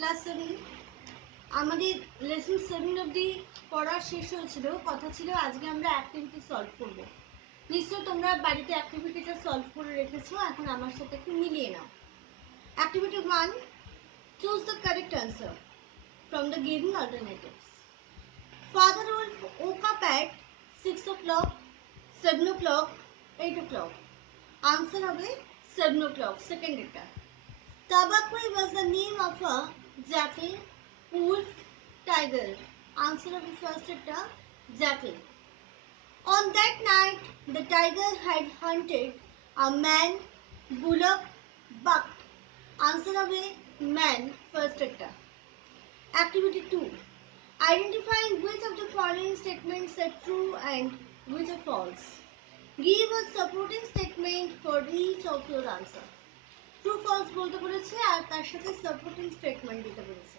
Class 7 আমাদের lesson 7 অবধি পড়া শেষ হয়েছিল। কথা ছিল আজকে আমরা অ্যাক্টিভিটি সলভ করব। নিশ্চয়ই তোমরা বাড়িতে অ্যাক্টিভিটিটা সলভ করে রেখেছো, এখন আমার সাথে একটু মিলিয়ে নাও। Activity 1, choose the correct answer from the given alternatives. Father Wolf woke up at 6 o'clock, 7 o'clock, 8 o'clock. Answer হবে 7 o'clock, second এটা। Tabaqui was the name of a jackal, wolf, tiger. Answer of the first একটা jackal. On that night, the tiger had hunted a man, bullock, buck. Answer of a man, first একটা। Activity 2. Identify which of the following statements are true and which are false. Give a supporting statement for each of your answer. True false বলতে বলেছে আর তার সাথে supporting statement দিতে বলেছে।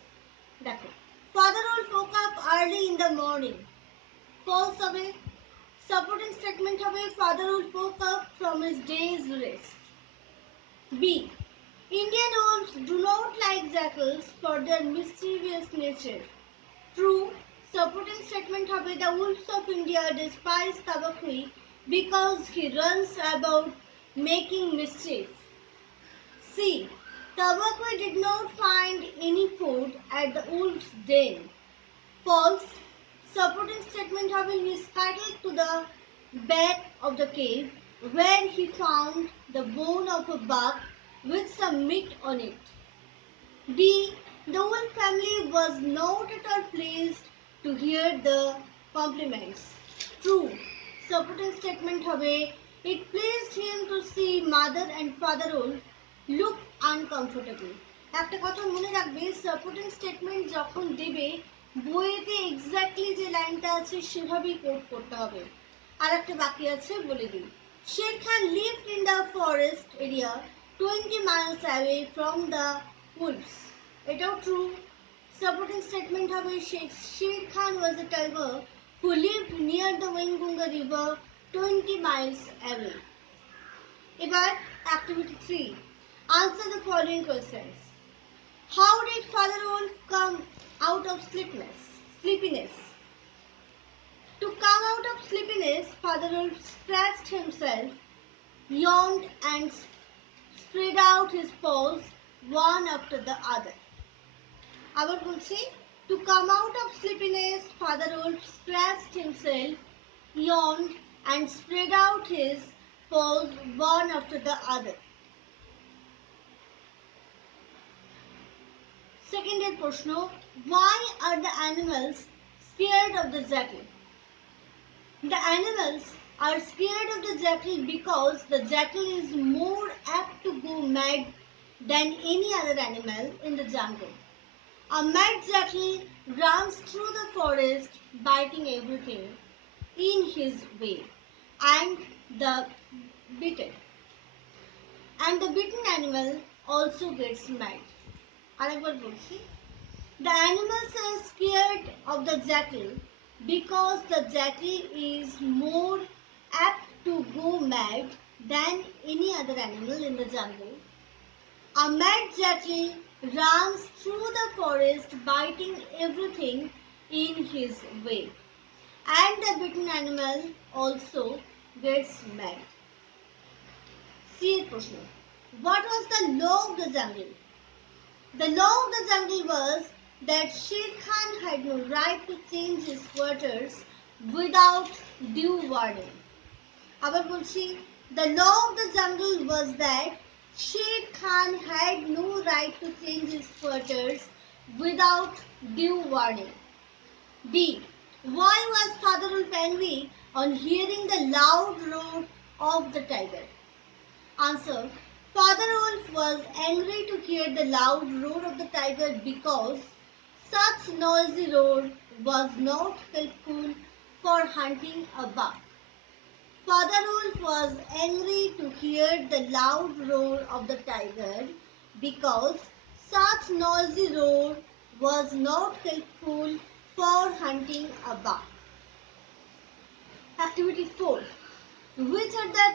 দেখো, father owl woke up early in the morning. False হবে। Supporting statement হবে father owl woke up from his day's rest. B, Indian wolves do not like jackals for their mischievous nature. True. Supporting statement হবে the wolves of India despise Tabaqui because he runs about making mischief. C. Tabaqui did not find any food at the wolf's den. False. Supporting statement হবে he scuttled to the back of the cave where he found the bone of a buck with some meat on it. D. The wolf family was not at all pleased to hear the compliments. True. Supporting statement হবে it pleased him to see mother and father wolf look uncomfortable. একটা কথা মনে রাখবে, supporting statement যখন দেবে বইয়েতে exactly যে লাইনটা আছে সেভাবেই কোট করতে হবে। আর একটা বাকি আছে, বলে দিই। Sher Khan lived in the forest area 20 miles away from the wolves. এটাও ট্রু। সাপোর্টিং স্টেটমেন্ট হবে Sher Khan was a tiger who lived near the Wengunga river 20 miles away. এবার activity 3. Answer the following questions. How did Father Wolf come out of sleepiness? To come out of sleepiness, Father Wolf stretched himself, yawned and spread out his paws one after the other. আবার বলছি, to come out of sleepiness, Father Wolf stretched himself, yawned and spread out his paws one after the other. সেকেন্ডের প্রশ্ন, why are the animals scared of the jackal? The animals are scared of the jackal because the jackal is more apt to go mad than any other animal in the jungle. A mad jackal runs through the forest biting everything in his way and the bitten animal also gets mad. আরেকবার বলছি, the animals are scared of the jackal because the jackal is more apt to go mad than any other animal in the jungle. A mad jackal runs through the forest biting everything in his way, and the bitten animal also gets mad. See প্রশ্ন, what was the law of the jungle? The law of the jungle was that Sher Khan had no right to change his quarters without due warning. আবার বলছি, the law of the jungle was that Sher Khan had no right to change his quarters without due warning. D. Why was Father Wolf angry on hearing the loud roar of the tiger? Answer. Father Wolf was angry to hear the loud roar of the tiger because such noisy roar was not helpful for hunting a buck. Father Wolf was angry to hear the loud roar of the tiger because such noisy roar was not helpful for hunting a buck. Activity 4. Which are the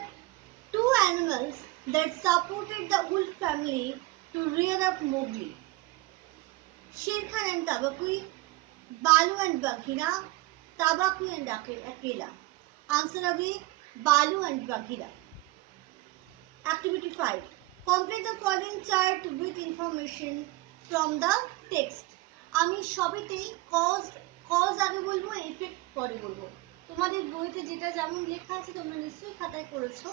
two animals that supported the wolf family to rear up Mowgli? Sher Khan and Tabaqui, Balu and Bagheera, Tabaqui and Akela. Answer will be Balu and Bagheera. Activity 5. Complete the following chart with information from the text. আমি সবেতেই cause আগে বলবো, effect পরে বলবো। তোমাদের বইতে যেটা যেমন লেখা আছে তোমরা নিশ্চয়ই খাতায় করেছো,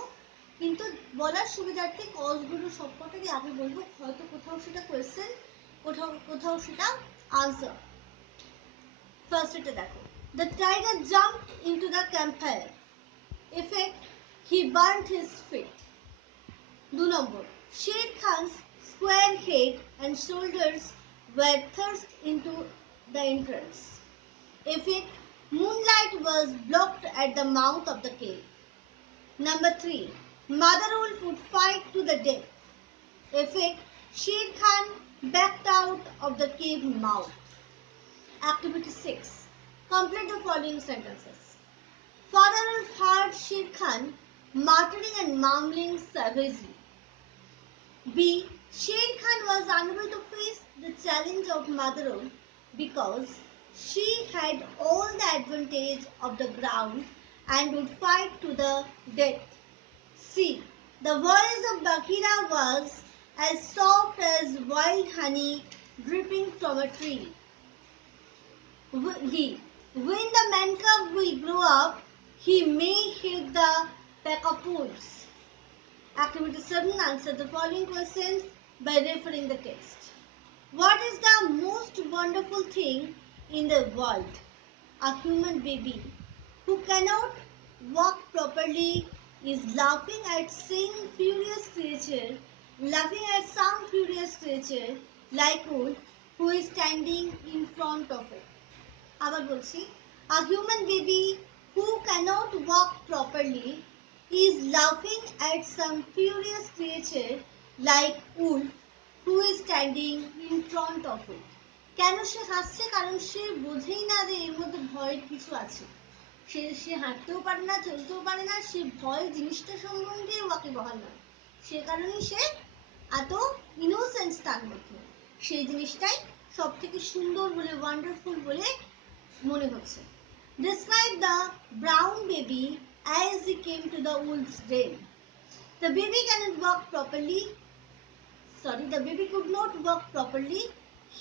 কিন্তু বলার সুবিধার্থে কজগুলো সবকটারই আগে বলবো, হয়তো কোথাও সেটা কোয়েশ্চেন, কোথাও সেটা আনসার। ফার্স্ট এটা দেখো, the tiger jumped into the campfire, effect he burned his fit. 2 number, Sher Khan's square head and shoulders were thrust into the entrance. Effect, moonlight was blocked at the mouth of the cave. Number 3, Mother Wolf would fight to the death. Effect, Sher Khan backed out of the cave mouth. Activity 6. Complete the following sentences. Father Wolf heard Sher Khan muttering and mumbling savagely. B. Sher Khan was unable to face the challenge of Mother Wolf because she had all the advantage of the ground and would fight to the death. C. The voice of Bagheera was as soft as wild honey dripping from a tree. D. When the man cub will grow up, he may hit the pack of wolves. Activity 7. Answer the following questions by referring the text. What is the most wonderful thing in the world? A human baby who cannot walk properly is laughing at some furious creature like wolf who is standing in front of it. আবার বলছি, a human baby who cannot walk properly is laughing at some furious creature like wolf who is standing in front of it. কেন সে হাসছে? কারণ সে বোঝেই না যে এর মধ্যে ভয়ের কিছু আছে। সে হাঁটতেও পারে না, চলতেও পারে না, সে ভয় জিনিসটা সম্বন্ধে ওয়াকিবহাল নয়। সে কারণেই সে এত ইনোসেন্স তার মধ্যে। সেই জিনিসটাই সব থেকে সুন্দর বলে, ওয়ান্ডারফুল বলে মনে হচ্ছে। Describe the brown baby as he came to the wolf's den. The baby cannot walk properly. The baby could not walk properly.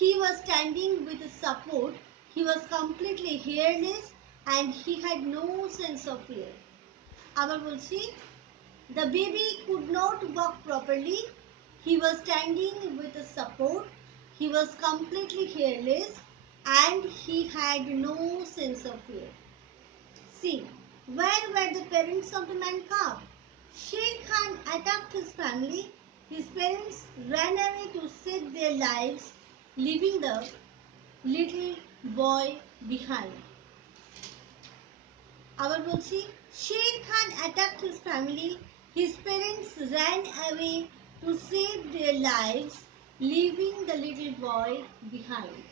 He was standing with a support. He was completely hairless and he had no sense of fear. আবার বলছি, the baby could not walk properly. He was standing with a support. He was completely hairless and he had no sense of fear. C. Where were the parents of the man cub? Sher Khan attacked his family. His parents ran away to save their lives, leaving the little boy behind. আবার বলছি, Sher Khan attacked his family. His parents ran away to save their lives, leaving the little boy behind.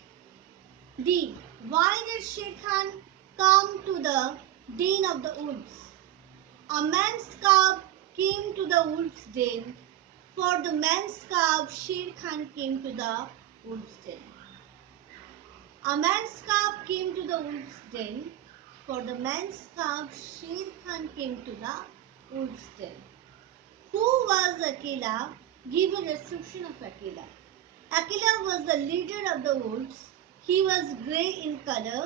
D. Why did Sher Khan come to the den of the wolves? A man's cub came to the wolf's den. For the man's cub, Sher Khan came to the wolf's den. A man's cub came to the wolf's den. For the man's cub, Sher Khan came to the wolf's den. Who was Akela? Give a description of Akela. Akela was the leader of the wolves. He was grey in color,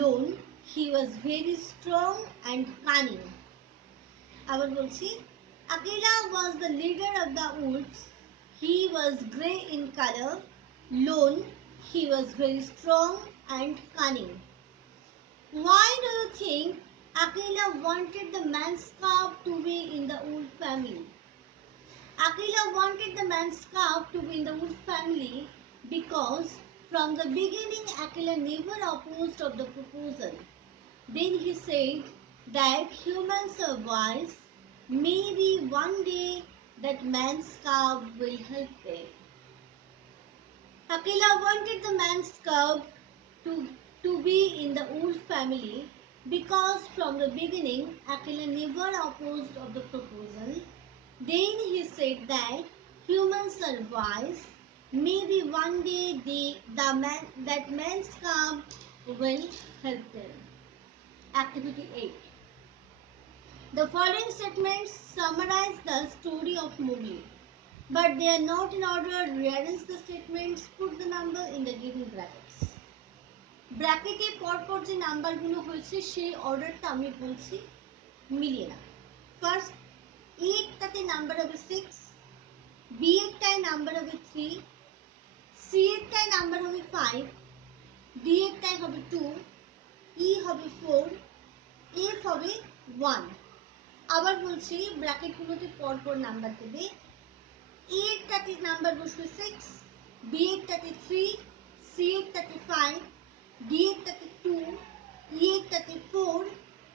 lone. He was very strong and cunning. আবার বলছি, Akela was the leader of the wolves. He was grey in color, lone. He was very strong and cunning. Why do you think Akela wanted the man's cub to be in the wolf family? Akela wanted the man's cub to be in the wolf family because from the beginning Akela never opposed of the proposal. Then he said that humans are wise. Maybe one day that man's cub will help them. Akela wanted the man's cub to be in the wolf family because from the beginning Akela never opposed of the proposal. Then he said that humans are wise. Maybe one day that man's come will help them. Activity 8. The following statements summarize the story of Mowgli, but they are not in order. Rearrange the statements, put the number in the given brackets. ব্র্যাকেটে পরপর যে নাম্বারগুলো হয়েছে সেই অর্ডারটা আমি বলছি, মিলিয়ে না। ফার্স্ট এটাতে নাম্বার হবে 6, বি এরটায় নাম্বার হবে 3, সি এরটায় নাম্বার হবে 5, ডি এরটায় হবে 2, ই হবে 4, এফ হবে 1। আবার বলছি, ব্র্যাকেটগুলোতে পরপর নাম্বার দেবে। এ এরটাতে নাম্বার বসবে 6, B এরটাতে 3, C এরটাতে 5, D এরটাতে 2, E এরটাতে 4,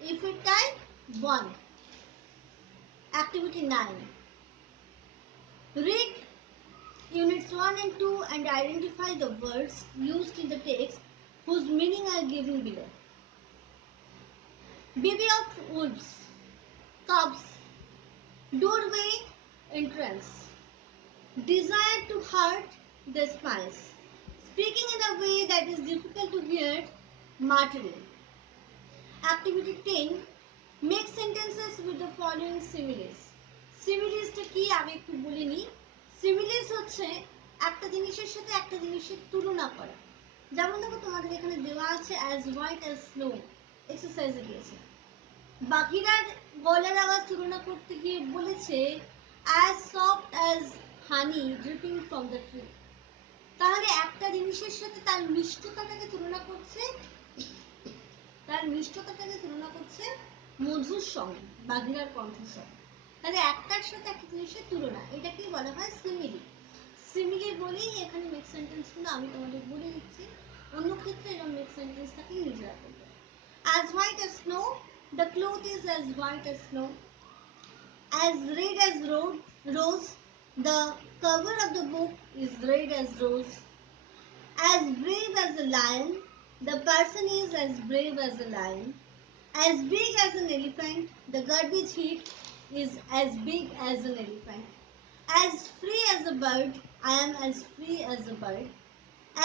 F এরটায় 1। Activity 9. Read Units 1 and 2 and identify the words used in the text whose meaning are given below. Baby of wolves, cubs, doorway, entrance, desire to hurt, despise, speaking in a way that is difficult to hear, martyrdom. Activity 10. Make sentences with the following similes. সিমিলিসটা কি আগে একটু বলে নিই। Similes হচ্ছে একটা জিনিসের সাথে একটা জিনিসের তুলনা করা। যেমন দেখো তোমাদের এখানে দেওয়া আছে অ্যাজ হোয়াইট অ্যাজ স্নো, এক্সারসাইজে দিয়েছে। বাকিরার গলার আওয়াজ তুলনা করতে গিয়ে বলেছে as soft as honey dripping from the tree. তাহলে একটা জিনিসের সাথে তার মিষ্টতাটাকে তুলনা করছে, মধুর সঙ্গে, বাঘিরার কণ্ঠস্বর। তাহলে একটার সাথে একটা জিনিসের তুলনা, এটাকেই বলা হয় সিমিলি। সিমিলি বলেই এখানে মেক সেন্টেন্সগুলো আমি তোমাদের বলে দিচ্ছি, অন্য ক্ষেত্রে এরকম মেক সেন্টেন্সটাকে নিজেরা করবে। As white as snow, the cloth is as white as snow. As red as rose, the cover of the book is red as rose. As brave as a lion, the person is as brave as a lion. As big as an elephant, the garbage heap is as big as an elephant. As free as a bird, I am as free as a bird.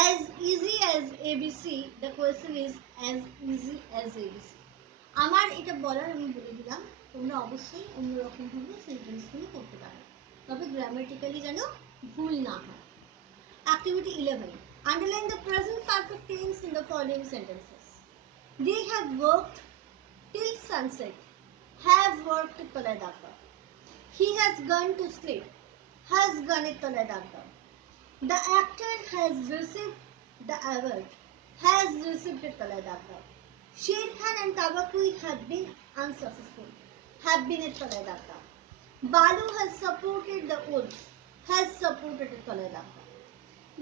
As easy as ABC, the question is as easy as ABC. আমার এটা বলার আমি বলে দিলাম, তোমরা অবশ্যই অন্যরকম ভাবে সেন্টেন্সগুলো করতে পারো, তবে গ্রামাটিক্যালি যেন ভুল না হয়। Activity 11. Underline the present perfect tense in the following sentences. They have worked till sunset. Have worked তলায় দাগ দাও। He has gone to sleep. Has gone এর তলায় দাগ দাও। The actor has received the award. Has received এর তলায় দাগ দাও। Sher Khan and Tabakui have been unsuccessful. Have been এর তলায় দাগ দাও। Balu has supported the wolves. Has supported এর তলায় দাগ দাও।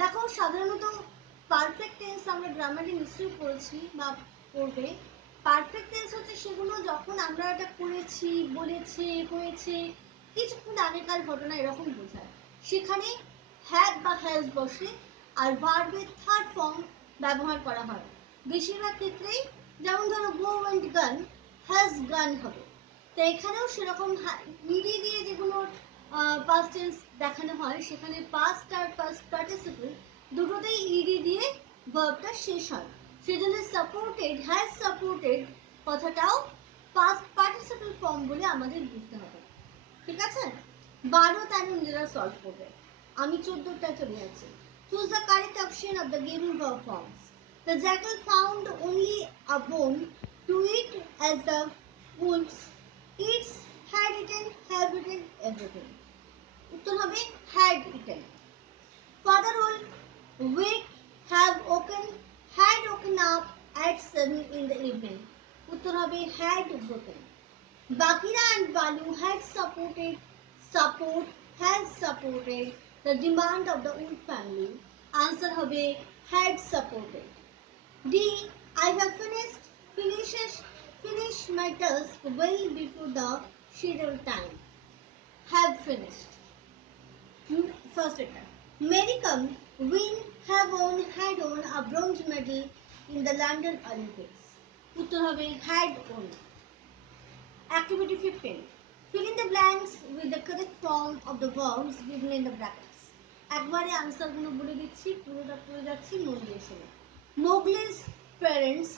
দেখো, সাধারণত পারফেক্ট টেন্স আমরা গ্রামারে নিশ্চয়ই পড়েছি বা পড়বে। পারফেক্ট টেন্স হচ্ছে সেগুলো যখন আমরা এটা করেছি, বলেছে, হয়েছে, কিছুক্ষণ আগেকার ঘটনা এরকম বোঝায়, সেখানে হ্যাভ বা হ্যাজ বসে আর ভার্বের থার্ড ফর্ম ব্যবহার করা হয় বেশিরভাগ ক্ষেত্রেই। যেমন ধরো গো ওয়েন্ট গান, হ্যাজ গান হবে। তো এখানেও সেরকম ইডি দিয়ে যেগুলো পাস্ট টেন্স দেখানো হয়, সেখানে পাস্ট আর পাস্ট পার্টিসিপল দুটোতেই ইডি দিয়ে ভার্বটা শেষ হয়। সেজন্য সাপোর্টেড, হ্যাজ সাপোর্টেড কথাটাও পাস্ট পার্টিসিপল ফর্ম বলে আমাদের বুঝতে হবে। ঠিক আছে? 12, 13 নিজেরা সলভ করবে, আমি 14টায় চলে যাচ্ছি। Choose the correct option of the given verb forms. The jackal found only a bone to eat as the wolves eats, had eaten, have eaten everything. উত্তর হবে had eaten. Father wolf wake, have woken, had woken up at 7 in the evening. উত্তর হবে had woken. Bagheera and Balu had support, has supported the demand of the wolf family. Answer হবে had supported. D. I have finished my task well before the scheduled time. Have finished. First letter. Mary Kom have won, had won a bronze medal in the London Olympics. উত্তর হবে had won. Activity 15. Fill in the blanks with the correct form of the verbs given in the brackets. একবারে আনসারগুলো বলে দিচ্ছি, পুরোটা পড়ে যাচ্ছি, মন দিয়ে শোনো। Mowgli's parents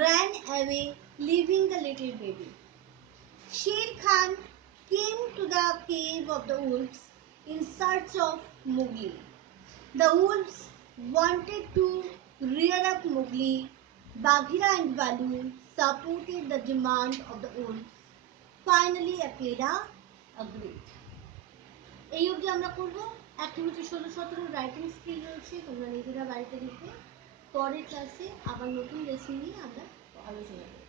ran away, leaving the little baby. Sher Khan came to the cave of the wolves in search of Mowgli. The wolves wanted to rear up Mowgli. Bagheera and Baloo supported the demand of the wolves. Finally, Akela agreed. এই অবধি আমরা করবো। Activity 16-17 writing skill রয়েছে, তোমরা নিজেরা বাড়িতে লিখবে। পরের ক্লাসে আবার নতুন লেসন নিয়ে আমরা আলোচনা করব।